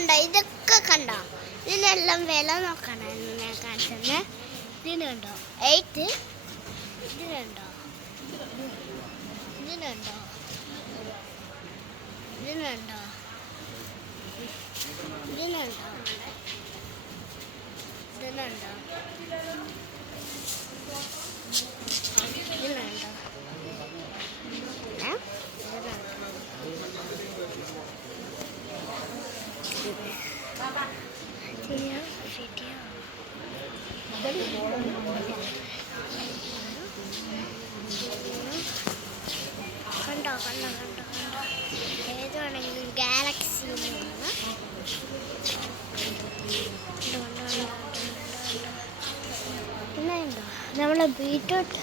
കണ്ടോ, ഇതൊക്കെ കണ്ടോ? ഇതിനെല്ലാം വില നോക്കണം ഞാൻ കാണിച്ചത്. ഇതിനുണ്ടോ 8, ഇതിനുണ്ടോ, ഇതിനുണ്ടോ, ഇതിനുണ്ടോ, ഇതിനുണ്ടോ, ഇതിനുണ്ടോ, ഇതിനുണ്ടോ, കണ്ടോ കണ്ടോ കണ്ടോ കണ്ടോ, ഏതാണെങ്കിലും ഗാലക്സി പിന്നെ ഉണ്ടോ നമ്മളെ ബീറ്റ്റൂട്ട്